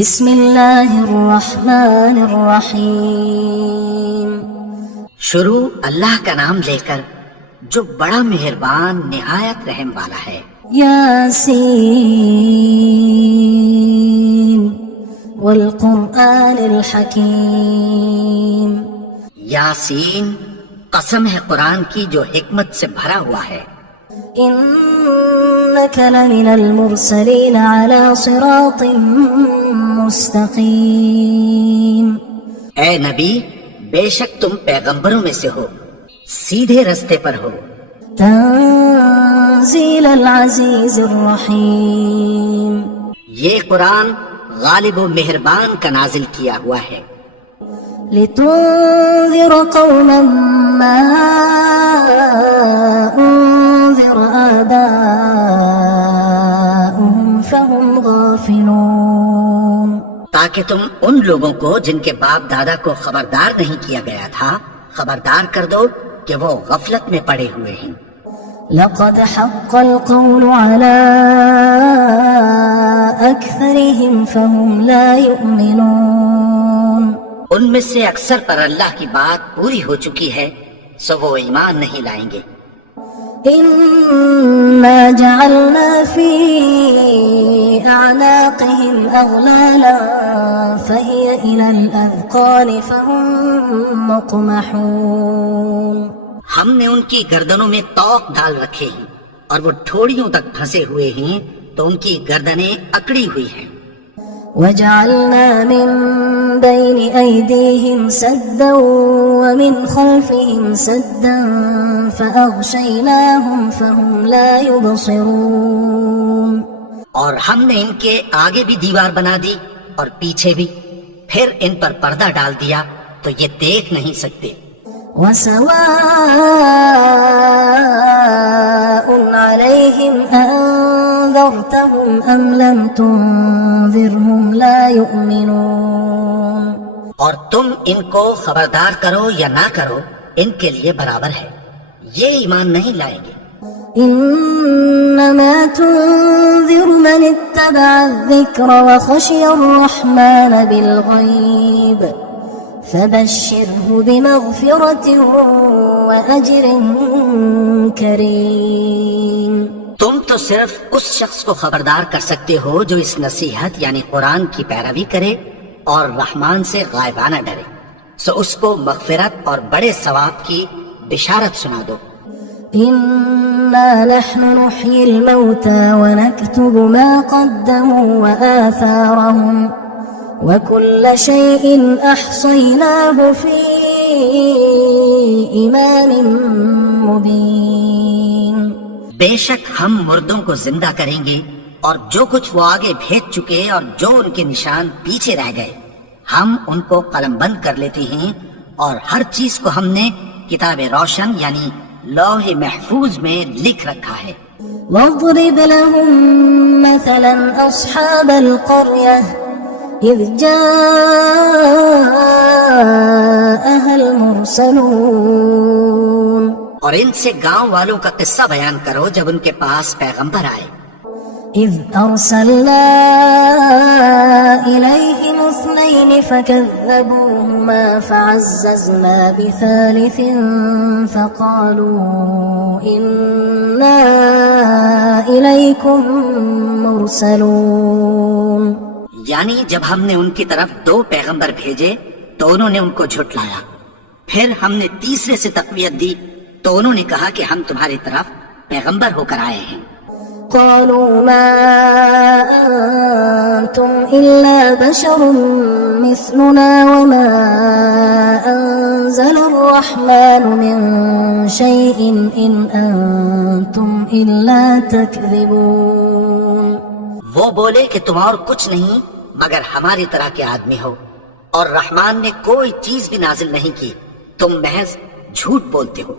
بسم اللہ الرحمن الرحیم۔ شروع اللہ کا نام لے کر جو بڑا مہربان نہایت رحم والا ہے۔ یاسین والقرآن الحکیم۔ یاسین، قسم ہے قرآن کی جو حکمت سے بھرا ہوا ہے۔ انک لمن المرسلین علی صراط مستقیم۔ اے نبی، بے شک تم پیغمبروں میں سے ہو، سیدھے رستے پر ہو۔ تنزیل العزیز الرحیم۔ یہ قرآن غالب و مہربان کا نازل کیا ہوا ہے۔ لتنذر قوما ما انذر آباؤهم فهم غافلون۔ تاکہ تم ان لوگوں کو جن کے باپ دادا کو خبردار نہیں کیا گیا تھا خبردار کر دو کہ وہ غفلت میں پڑے ہوئے ہیں۔ لقد حق القول على أكثرهم فهم لا يؤمنون۔ ان میں سے اکثر پر اللہ کی بات پوری ہو چکی ہے سو وہ ایمان نہیں لائیں گے۔ إنا جعلنا في أعناقهم أغلالا فهي إلى الأذقان فهم مقمحون۔ ہم نے ان کی گردنوں میں طوق ڈال رکھے ہیں اور وہ ٹھوڑیوں تک پھنسے ہوئے ہیں تو ان کی گردنیں اکڑی ہوئی ہیں۔ وجعلنا من بين أيديهم سدا ومن خلفهم سدا فأغشيناهم فهم لا يبصرون۔ اور ہم نے ان کے آگے بھی دیوار بنا دی اور پیچھے بھی، پھر ان پر پردہ ڈال دیا تو یہ دیکھ نہیں سکتے۔ وسواء عليهم أنذرتهم أم لم تنذرهم لا يؤمنون۔ اور تم ان کو خبردار کرو یا نہ کرو ان کے لیے برابر ہے، یہ ایمان نہیں لائیں گے۔ إنما تنذر من اتبع الذكر وخشي الرحمن بالغيب فبشره بمغفرة وأجر كريم۔ تم تو صرف اس شخص کو خبردار کر سکتے ہو جو اس نصیحت یعنی قرآن کی پیروی کرے اور رحمان سے غائبانہ ڈرے، سو اس کو مغفرت اور بڑے ثواب کی بشارت سنا دو۔ إنا نحن نحيي الموتى ونكتب ما قدموا وآثارهم وكل شيء أحصيناه في إمام مبين۔ بے شک ہم مردوں کو زندہ کریں گے اور جو کچھ وہ آگے بھیج چکے اور جو ان کے نشان پیچھے رہ گئے ہم ان کو قلم بند کر لیتے ہیں، اور ہر چیز کو ہم نے کتاب روشن یعنی لوح محفوظ میں لکھ رکھا ہے۔ واضرب لهم مثلا أصحاب القرية إذ جاءها المرسلون۔ اور ان سے گاؤں والوں کا قصہ بیان کرو جب ان کے پاس پیغمبر آئے۔ إذ أرسلنا إليهم اثنين فكذبوهما فعززنا بثالث فقالوا إنا إليكم مرسلون۔ یعنی جب ہم نے ان کی طرف دو پیغمبر بھیجے تو انہوں نے ان کو جھٹلایا، پھر ہم نے تیسرے سے تقویت دی تو انہوں نے کہا کہ ہم تمہاری طرف پیغمبر ہو کر آئے ہیں۔ قالوا ما أنتم إلا بشر مثلنا وما أنزل الرحمن من شيء إن أنتم إلا تكذبون۔ وہ بولے کہ تم اور کچھ نہیں مگر ہماری طرح کے آدمی ہو، اور رحمان نے کوئی چیز بھی نازل نہیں کی، تم محض جھوٹ بولتے ہو۔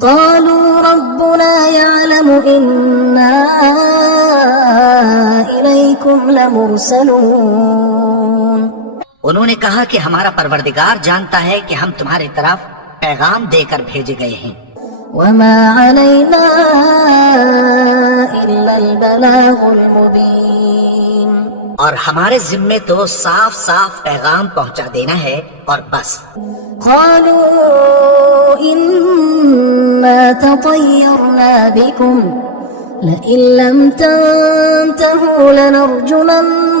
قالوا ربنا يعلم إنا إليكم لمرسلون۔ انہوں نے کہا کہ ہمارا پروردگار جانتا ہے کہ ہم تمہاری طرف پیغام دے کر بھیجے گئے ہیں۔ وما علينا إلا البلاغ المبين۔ اور ہمارے ذمے تو صاف صاف پیغام پہنچا دینا ہے اور بس. قالوا إنا تطيرنا بكم لئن لم تنتهوا لنرجمنكم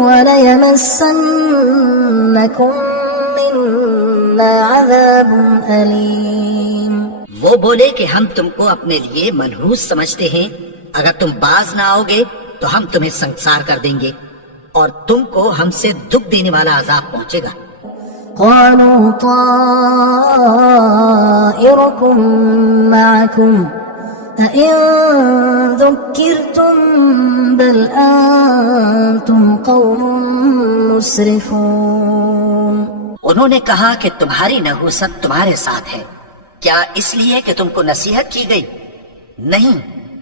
وليمسنكم منا عذاب أليم. وہ بولے کہ ہم تم کو اپنے لیے منحوس سمجھتے ہیں، اگر تم باز نہ آؤ گے تو ہم تمہیں سنسار کر دیں گے اور تم کو ہم سے دکھ دینے والا عذاب پہنچے گا. قالوا طائركم معكم أئن ذكرتم بل أنتم قوم مسرفون. انہوں نے کہا کہ تمہاری نحوست تمہارے ساتھ ہے، کیا اس لیے کہ تم کو نصیحت کی گئی؟ نہیں،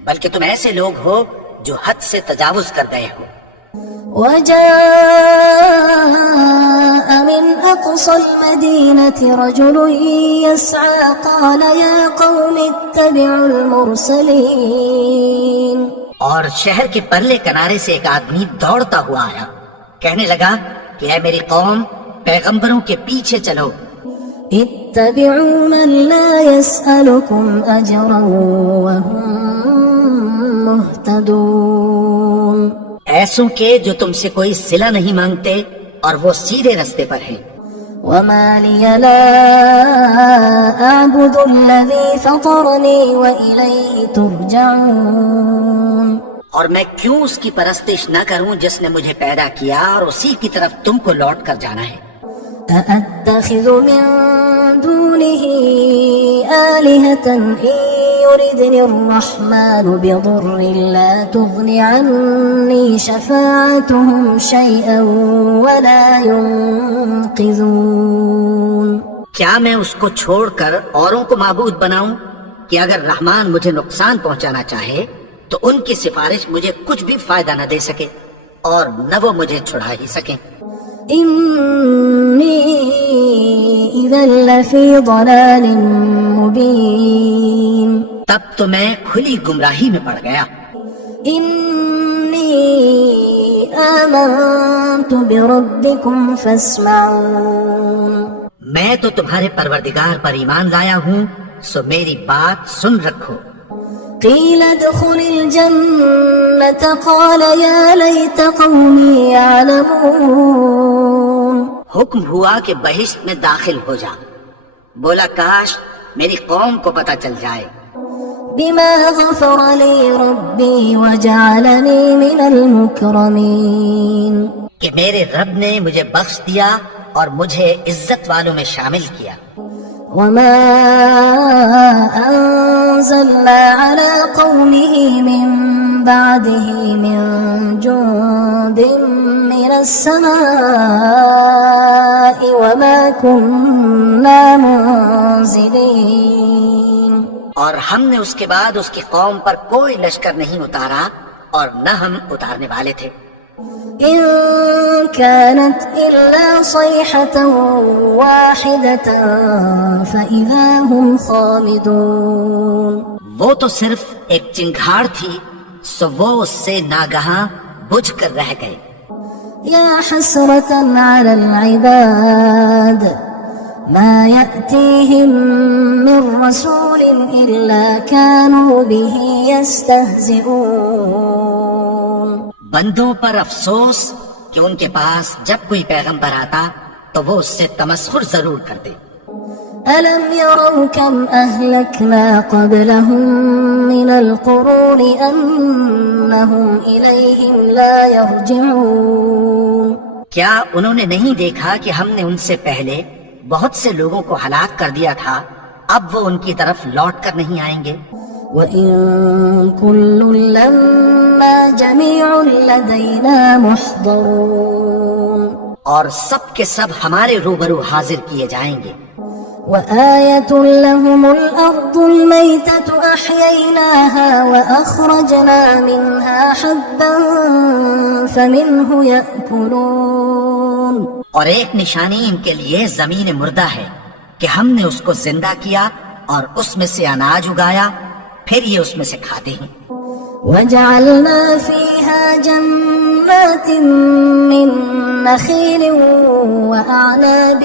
بلکہ تم ایسے لوگ ہو جو حد سے تجاوز کر گئے ہو. وجاء من أقصى المدينة رجل يسعى قال يا قوم اتبعوا المرسلين. اور شہر کے پرلے کنارے سے ایک آدمی دوڑتا ہوا آیا، کہنے لگا کہ اے میری قوم، پیغمبروں کے پیچھے چلو. اتبعوا من لا يسألكم أجرا وهم مهتدون. ایسوں کے جو تم سے کوئی صلہ نہیں مانگتے اور وہ سیدھے رستے پر ہیں. وما لي لا أعبد الذي فطرني وإليه ترجعون. اور میں کیوں اس کی پرستش نہ کروں جس نے مجھے پیدا کیا اور اسی کی طرف تم کو لوٹ کر جانا ہے. أأتخذ من دونه آلهة إن يردني الرحمن بضر لا تغن عني شفاعتهم شيئا ولا ينقذون. کیا میں اس کو چھوڑ کر اوروں کو معبود بناؤں کہ اگر رحمان مجھے نقصان پہنچانا چاہے تو ان کی سفارش مجھے کچھ بھی فائدہ نہ دے سکے اور نہ وہ مجھے چھڑا ہی سکیں. إني إذا لفي ضلال مبين. تب تو میں کھلی گمراہی میں پڑ گیا. إني آمنت بربكم فاسمعون. میں تو تمہارے پروردگار پر ایمان لایا ہوں، سو میری بات سن رکھو. قيل ادخل الجنة قال يا ليت قومي يعلمون. حکم ہوا کہ بہشت میں داخل ہو جا. بولا کاش میری قوم کو پتہ چل جائے. بما غفر لي ربي وجعلني من المكرمين. کہ میرے رب نے مجھے بخش دیا اور مجھے عزت والوں میں شامل کیا. وما أنزلنا على قومه من بعده من جند من السماء وما كنا منزلين. اور ہم نے اس کے بعد اس کی قوم پر کوئی لشکر نہیں اتارا اور نہ ہم اتارنے والے تھے. إن كانت إلا صيحة واحدة فإذا هم خامدون. وہ تو صرف ایک چنگھاڑ تھی، سو وہ اس سے ناگہاں بجھ کر رہ گئے. يا حسرة على العباد ما يأتيهم من رسول إلا كانوا به يستهزئون. بندوں پر افسوس کہ ان کے پاس جب کوئی پیغمبر آتا تو وہ اس سے تمسخر ضرور کرتے. ألم يروا كم أهلكنا قبلهم من القرون أنهم إليهم لا يرجعون. کیا انہوں نے نہیں دیکھا کہ ہم نے ان سے پہلے بہت سے لوگوں کو ہلاک کر دیا تھا، اب وہ ان کی طرف لوٹ کر نہیں آئیں گے. وَإِن كُلٌّ لَمَّا جَمِيعٌ لَدَيْنَا مُحْضَرُونَ. اور سب کے سب ہمارے روبرو حاضر کیے جائیں گے. وآية لهم الأرض الميتة أحييناها وأخرجنا منها حبا فمنه يأكلون. اور ایک نشانی ان کے لیے زمین مردہ ہے کہ ہم نے اس کو زندہ کیا اور اس میں سے اناج اگایا، پھر یہ اس میں سے کھاتے ہیں. وجعلنا فيها جنات جنات من نخيل وأعناب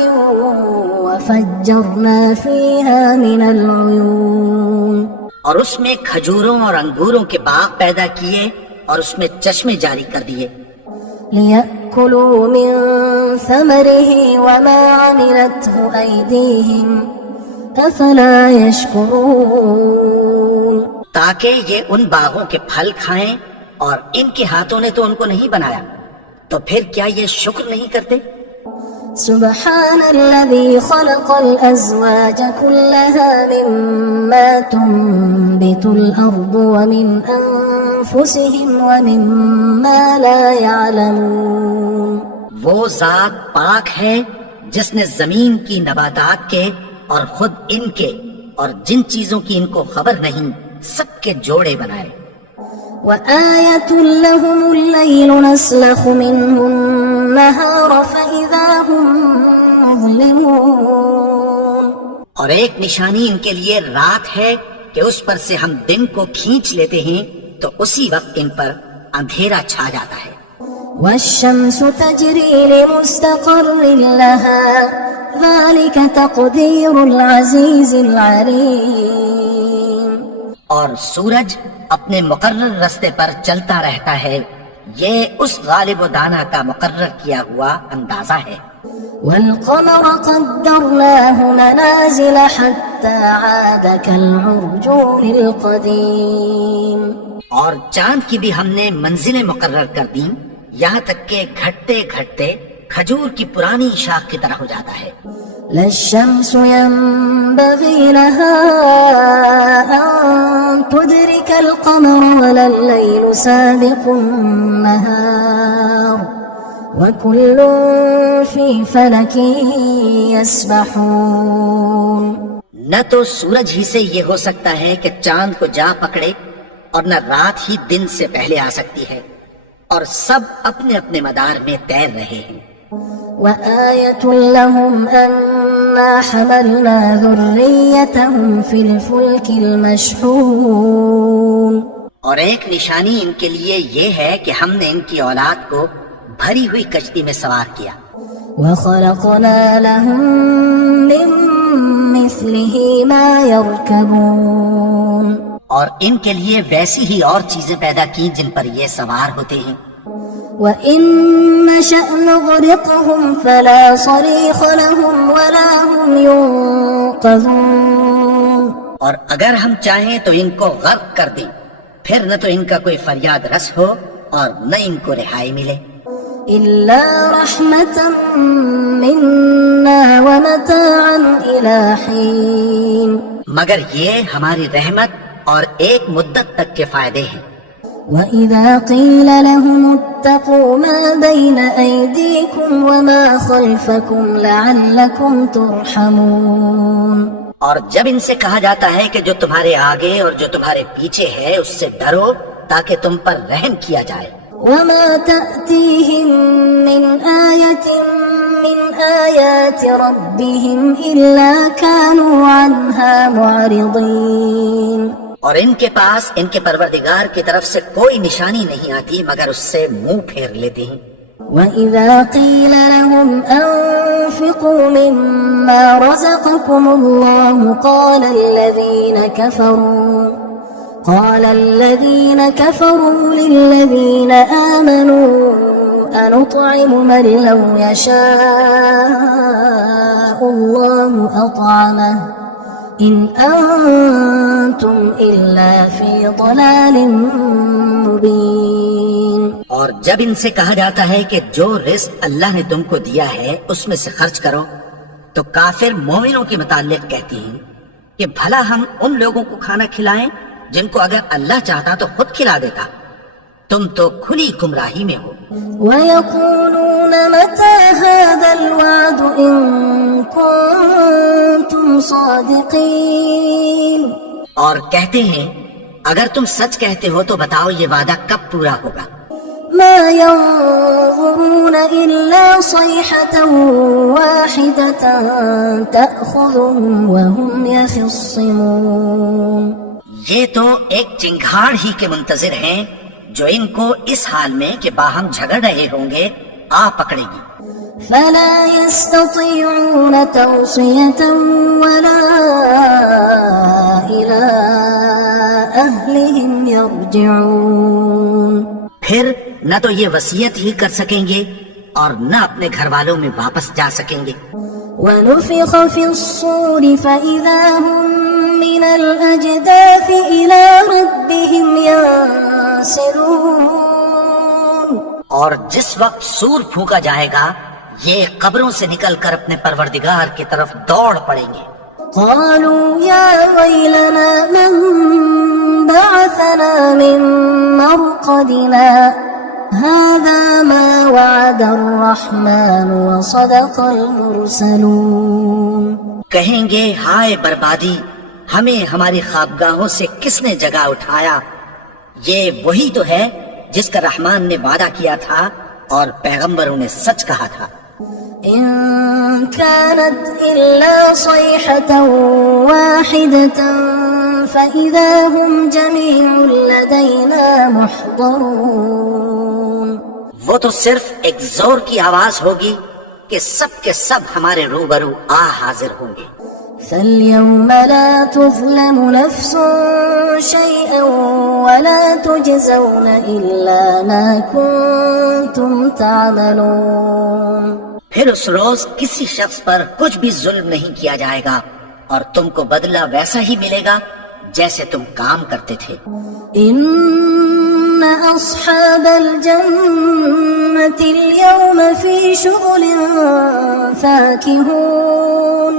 وفجرنا فيها من العيون اور اس میں کھجوروں اور انگوروں کے باغ پیدا کیے اور اس میں چشمے جاری کر دیے ليأكلوا من ثمره وما عملته أيديهم أفلا يشكرون تاکہ یہ ان باغوں کے پھل کھائیں اور ان کے ہاتھوں نے تو ان کو نہیں بنایا، تو پھر کیا یہ شکر نہیں کرتے؟ سبحان الذي خلق الأزواج كلها مما تنبت الأرض ومن أنفسهم ومما لا يعلمون وہ ذات پاک ہے جس نے زمین کی نباتات کے اور خود ان کے اور جن چیزوں کی ان کو خبر نہیں سب کے جوڑے بنائے وآية لهم الليل نسلخ منه النهار فإذا هم مظلمون اور ایک نشانی ان کے لیے رات ہے کہ اس پر سے ہم دن کو کھینچ لیتے ہیں تو اسی وقت ان پر اندھیرا چھا جاتا ہے والشمس تجري لمستقر لها ذلك تقدير العزيز العليم اور سورج اپنے مقرر راستے پر چلتا رہتا ہے، یہ اس غالب و دانا کا مقرر کیا ہوا اندازہ ہے والقمر قدرناه منازل حتى عاد كالعرجون القديم اور چاند کی بھی ہم نے منزلیں مقرر کر دیں یہاں تک کہ گھٹتے گھٹتے کھجور کی پرانی شاخ کی طرح ہو جاتا ہے لا الشمس ينبغي لها أن تدرك القمر ولا الليل سابق النهار وكل في فلك يسبحون نہ تو سورج ہی سے یہ ہو سکتا ہے کہ چاند کو جا پکڑے اور نہ رات ہی دن سے پہلے آ سکتی ہے، اور سب اپنے اپنے مدار میں تیر رہے ہیں وآية لهم أنا حملنا ذريتهم في الفلك المشحون اور ایک نشانی ان کے لیے یہ ہے کہ ہم نے ان کی اولاد کو بھری ہوئی کشتی میں سوار کیا وخلقنا لهم من مثله ما يركبون اور ان کے لیے ویسی ہی اور چیزیں پیدا کی جن پر یہ سوار ہوتے ہیں وَإِن نَّشَأْ نُغْرِقْهُمْ فَلَا صَرِيخَ لَهُمْ وَلَا هُمْ يُنقَذُونَ اور اگر ہم چاہیں تو ان کو غرق کر دیں، پھر نہ تو ان کا کوئی فریاد رس ہو اور نہ ان کو رہائی ملے إِلَّا رَحْمَةً مِنَّا وَمَتَاعًا إِلَى حِينٍ مگر یہ ہماری رحمت اور ایک مدت تک کے فائدے ہیں وَإِذَا قِيلَ لَهُمُ اتَّقُوا مَا بَيْنَ أَيْدِيكُمْ وَمَا خَلْفَكُمْ لَعَلَّكُمْ تُرْحَمُونَ اور جب ان سے کہا جاتا ہے کہ جو تمہارے آگے اور جو تمہارے پیچھے ہے اس سے ڈرو تاکہ تم پر رحم کیا جائے وَمَا تَأْتِيهِم مِّنْ آيَةٍ مِّنْ آيَاتِ رَبِّهِمْ إِلَّا كَانُوا عَنْهَا مُعْرِضِينَ اور ان کے پاس ان کے پروردگار کی طرف سے کوئی نشانی نہیں آتی مگر اس سے منہ پھیر لیتے ہیں وَإِذَا قِيلَ لَهُمْ أَنفِقُوا مِمَّا رَزَقَكُمُ اللَّهُ قَالَ الَّذِينَ كَفَرُوا لِلَّذِينَ آمَنُوا أَنُطْعِمُ مَن لَّوْ يَشَاءُ اللَّهُ أَطْعَمَهُ إِنْ أَنْتُمْ إِلَّا فِي ضَلَالٍ مُبِينٍ اور جب ان سے کہا جاتا ہے کہ جو رزق اللہ نے تم کو دیا ہے اس میں سے خرچ کرو تو کافر مومنوں کے متعلق کہتی ہیں کہ بھلا ہم ان لوگوں کو کھانا کھلائیں جن کو اگر اللہ چاہتا تو خود کھلا دیتا، تم تو کھلی گمراہی میں ہو وَيَقُولُونَ مَتَى هَذَا الْوَعْدُ إِن كُنتُمْ صَادِقِينَ اور کہتے ہیں اگر تم سچ کہتے ہو تو بتاؤ یہ وعدہ کب پورا ہوگا مَا يَنظُرُونَ إِلَّا صَيْحَةً وَاحِدَةً تَأْخُذُهُمْ وَهُمْ يَخِصِّمُونَ یہ تو ایک چنگھاڑ ہی کے منتظر ہیں جو ان کو اس حال میں کہ باہم جھگڑ رہے ہوں گے آ پکڑے گی۔ فلا يستطيعون توصية ولا إلى أهلهم يرجعون، پھر نہ تو یہ وصیت ہی کر سکیں گے اور نہ اپنے گھر والوں میں واپس جا سکیں گے۔ ونفخ في الصور فإذا هم من الأجداث إلى ربهم ينسلون، اور جس وقت سور پھونکا جائے گا یہ قبروں سے نکل کر اپنے پروردگار کی طرف دوڑ پڑیں گے۔ قالوا يا ويلنا من بعثنا من مرقدنا هذا ما وعد الرحمن وصدق المرسلون، کہیں گے ہائے بربادی، ہمیں ہماری خوابگاہوں سے کس نے جگا اٹھایا، یہ وہی تو ہے جس کا رحمان نے وعدہ کیا تھا اور پیغمبروں نے سچ کہا تھا۔ إن كانت إلا صيحة واحدة فإذا هم جميع لدينا محضرون، وہ تو صرف ایک زور کی آواز ہوگی کہ سب کے سب ہمارے روبرو آ حاضر ہوں گے۔ فاليوم لا تظلم نفس شيئا ولا تجزون إلا ما كنتم تعملون، پھر اس روز کسی شخص پر کچھ بھی ظلم نہیں کیا جائے گا اور تم کو بدلہ ویسا ہی ملے گا جیسے تم کام کرتے تھے۔ إن أصحاب الجنة اليوم في شغل فاكهون،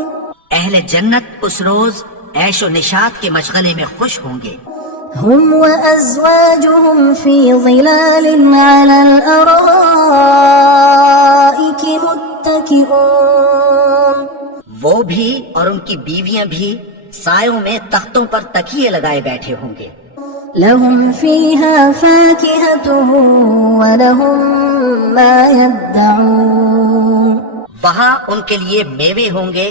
اہل جنت اس روز عیش و نشاط کے مشغلے میں خوش ہوں گے۔ هم وأزواجهم في ظلال على الأرائك متكئون، وہ بھی اور ان کی بیویاں بھی سایوں میں تختوں پر تکیے لگائے بیٹھے ہوں گے۔ لهم فيها فاكهة ولهم ما يدعون، وہاں ان کے لیے میوے ہوں گے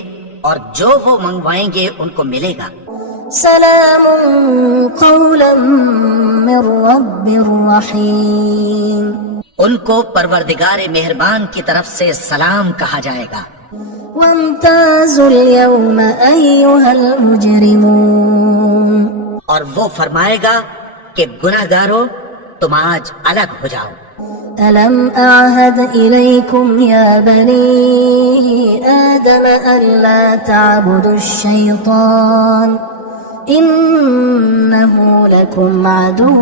اور جو وہ منگوائیں گے ان کو ملے گا۔ سلام قولا من رب رحیم، ان کو پروردگار مہربان کی طرف سے سلام کہا جائے گا۔ وامتازوا اليوم أيها المجرمون، اور وہ فرمائے گا کہ گناہگارو تم آج الگ ہو جاؤ۔ ألم أعهد إليكم يا بني آدم ألا تعبدوا الشيطان إنه لكم عدو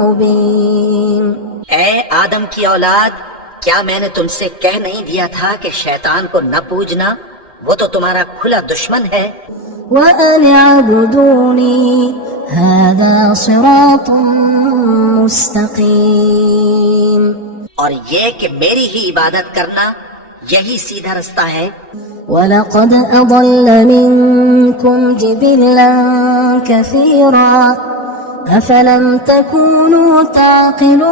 مبين، اے آدم کی اولاد، کیا میں نے تم سے کہہ نہیں دیا تھا کہ شیطان کو نہ پوجنا، وہ تو تمہارا کھلا دشمن ہے۔ وأن اعبدوني هذا صراط مستقيم، اور یہ کہ میری ہی عبادت کرنا یہی سیدھا رستہ ہے۔ وَلَقَدْ أَضَلَّ مِنكُمْ جِبِلًّا كَثِيرًا أَفَلَمْ تَكُونُوا تَعْقِلُونَ،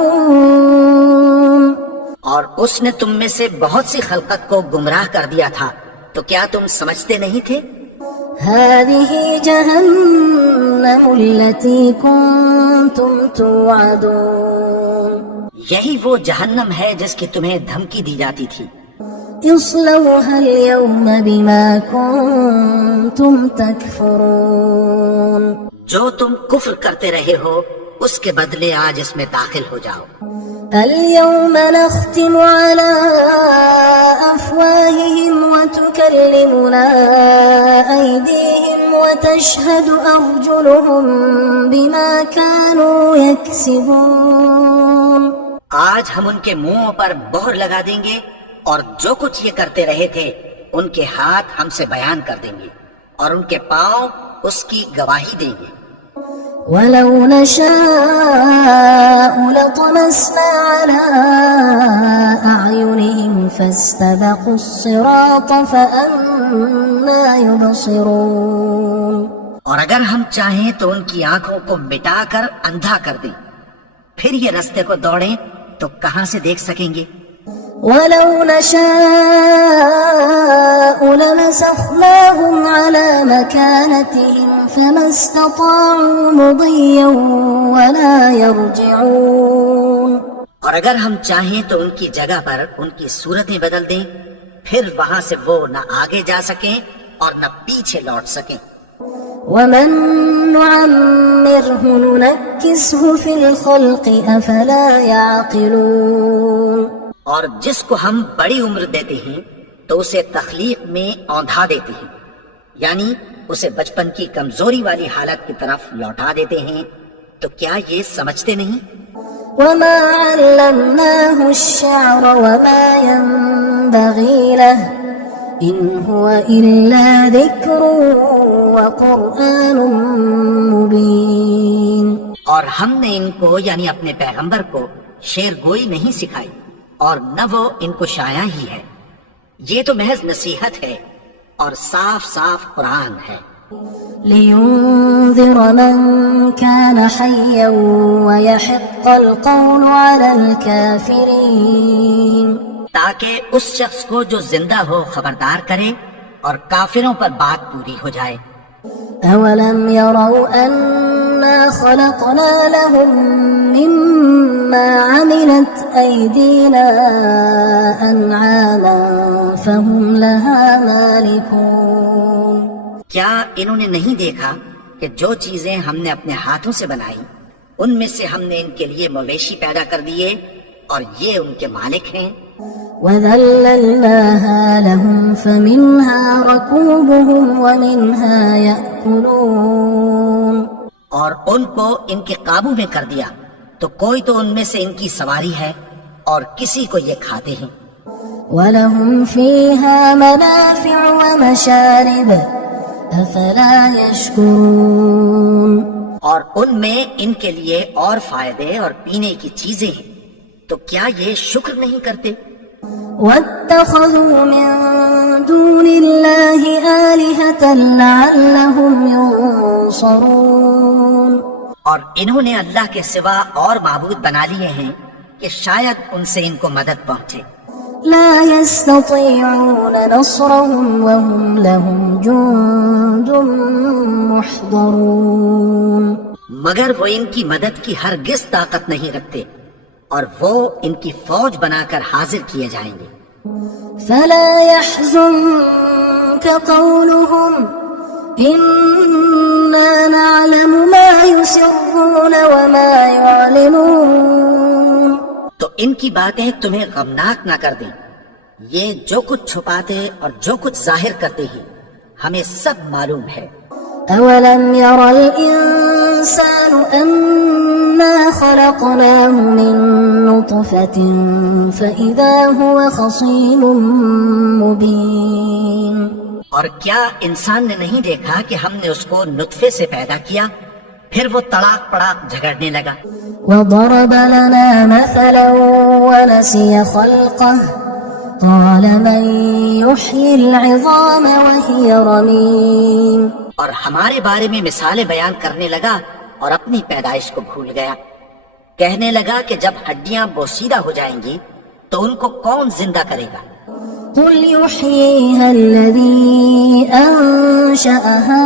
اور اس نے تم میں سے بہت سی خلقت کو گمراہ کر دیا تھا، تو کیا تم سمجھتے نہیں تھے؟ هذه جهنم التي كنتم توعدون، یہی وہ جہنم ہے جس کی تمہیں دھمکی دی جاتی تھی۔ اصلوها اليوم بما كنتم تكفرون، جو تم کفر کرتے رہے ہو اس کے بدلے آج اس میں داخل ہو جاؤ۔ اليوم نختم على أفواههم وتكلمنا أيديهم وتشهد أرجلهم بما كانوا يكسبون، آج ہم ان کے منہوں پر مہر لگا دیں گے اور جو کچھ یہ کرتے رہے تھے ان کے ہاتھ ہم سے بیان کر دیں گے اور ان کے پاؤں اس کی گواہی دیں گے۔ ولو نشاء لطمسنا على أعينهم فاستبقوا الصراط فأنى يبصرون، اور اگر ہم چاہیں تو ان کی آنکھوں کو مٹا کر اندھا کر دیں، پھر یہ رستے کو دوڑیں تو کہاں سے دیکھ سکیں گے؟ ولو نشاء لمسخناهم على مكانتهم فما استطاعوا مضيا ولا يرجعون. اور اگر ہم چاہیں تو ان کی جگہ پر ان کی صورتیں بدل دیں، پھر وہاں سے وہ نہ آگے جا سکیں اور نہ پیچھے لوٹ سکیں. ومن نعمره ننكسه في الخلق أفلا يعقلون. اور جس کو ہم بڑی عمر دیتے ہیں تو اسے تخلیق میں اوندھا دیتے ہیں، یعنی اسے بچپن کی کمزوری والی حالت کی طرف لوٹا دیتے ہیں، تو کیا یہ سمجھتے نہیں؟ وما علمناه الشعر وما ينبغي له إن هو إلا ذكر وقرآن مبين. اور ہم نے ان کو یعنی اپنے پیغمبر کو شعر گوئی نہیں سکھائی اور نہ وہ ان کو شاعر ہی ہے، یہ تو محض نصیحت ہے اور صاف صاف قرآن ہے. لينذر من كان حيا ويحق القول على الكافرين. تاکہ اس شخص کو جو زندہ ہو خبردار کرے اور کافروں پر بات پوری ہو جائے. أولم يروا أنا خلقنا لهم مما عملت أيدينا أنعاما فهم لها مالكون. کیا انہوں نے نہیں دیکھا کہ جو چیزیں ہم نے اپنے ہاتھوں سے بنائی ان میں سے ہم نے ان کے لیے مویشی پیدا کر دیے اور یہ ان کے مالک ہیں. وَذَلَّلْنَاهَا لَهُمْ فَمِنْهَا رَكُوبُهُمْ وَمِنْهَا يَأْكُلُونَ. اور ان کو ان کے قابو میں کر دیا تو کوئی تو ان میں سے ان کی سواری ہے اور کسی کو یہ کھاتے ہیں. وَلَهُمْ فِيهَا مَنَافِعُ وَمَشَارِبُ أَفَلَا يَشْكُرُونَ. اور ان میں ان کے لیے اور فائدے اور پینے کی چیزیں ہیں، تو کیا یہ شکر نہیں کرتے؟ وَاتَّخَذُوا مِن دُونِ اللَّهِ آلِهَةً لَعَلَّهُمْ يُنصَرُونَ. اور انہوں نے اللہ کے سوا اور معبود بنا لیے ہیں کہ شاید ان سے ان کو مدد پہنچے. لا يستطيعون نصرهم وهم لهم جند محضرون. مگر وہ ان کی مدد کی ہرگز طاقت نہیں رکھتے اور وہ ان کی فوج بنا کر حاضر کیے جائیں گے. فلا يحزنك قولهم إنا نعلم ما يسرون وما يعلنون. تو ان کی باتیں تمہیں غمناک نہ کر دیں، یہ جو کچھ چھپاتے اور جو کچھ ظاہر کرتے ہیں ہمیں سب معلوم ہے. أولم ير الإنسان أنا خلقناه من نطفة فإذا هو خصيم مبين. اور کیا انسان نے نہیں دیکھا کہ ہم نے اس کو نطفے سے پیدا کیا پھر وہ تڑاک پڑاک جھگڑنے لگا. وضرب لنا مثلا ونسي خلقه قال من يحيي العظام وهي رميم. اور ہمارے بارے میں مثالیں بیان کرنے لگا اور اپنی پیدائش کو بھول گیا. کہنے لگا کہ جب ہڈیاں بوسیدہ ہو جائیں گی تو ان کو کون زندہ کرے گا؟ قل يحييها الذي أنشأها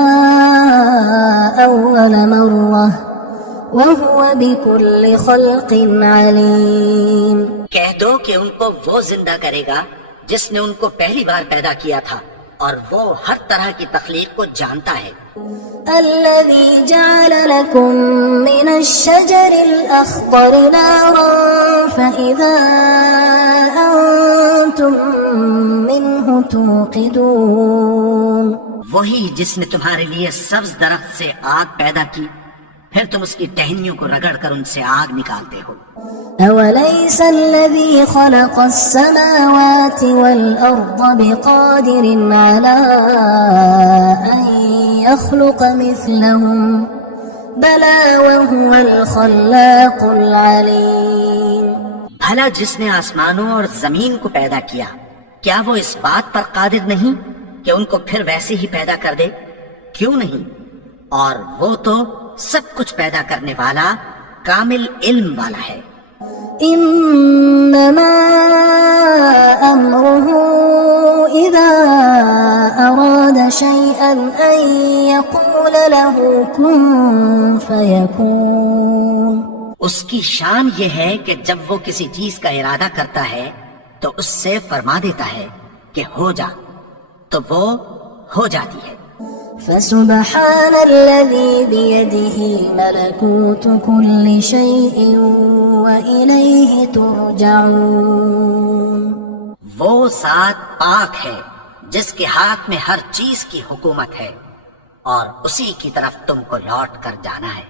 أول مرة وهو بكل خلق عليم. کہہ دو کہ ان کو وہ زندہ کرے گا جس نے ان کو پہلی بار پیدا کیا تھا اور وہ ہر طرح کی تخلیق کو جانتا ہے. الذي جعل لكم من الشجر الأخضر نارا فإذا أنتم منه توقدون. وہی جس نے تمہارے لیے سبز درخت سے آگ پیدا کی پھر تم اس کی ٹہنیوں کو رگڑ کر ان سے آگ نکالتے ہو. أوليس الذي خلق السماوات والأرض بقادر على أن يخلق مثلهم بلى وهو الخلاق العليم. بھلا جس نے آسمانوں اور زمین کو پیدا کیا کیا وہ اس بات پر قادر نہیں کہ ان کو پھر ویسے ہی پیدا کر دے؟ کیوں نہیں؟ اور وہ تو سب کچھ پیدا کرنے والا کامل علم والا ہے. إنما أمره إذا أراد شيئا أن يقول له كن فيكون. اس کی شان یہ ہے کہ جب وہ کسی چیز کا ارادہ کرتا ہے تو اس سے فرما دیتا ہے کہ ہو جا، تو وہ ہو جاتی ہے. فسبحان الذي بيده ملكوت كل شيء وإليه ترجعون. وہ ذات پاک ہے جس کے ہاتھ میں ہر چیز کی حکومت ہے اور اسی کی طرف تم کو لوٹ کر جانا ہے.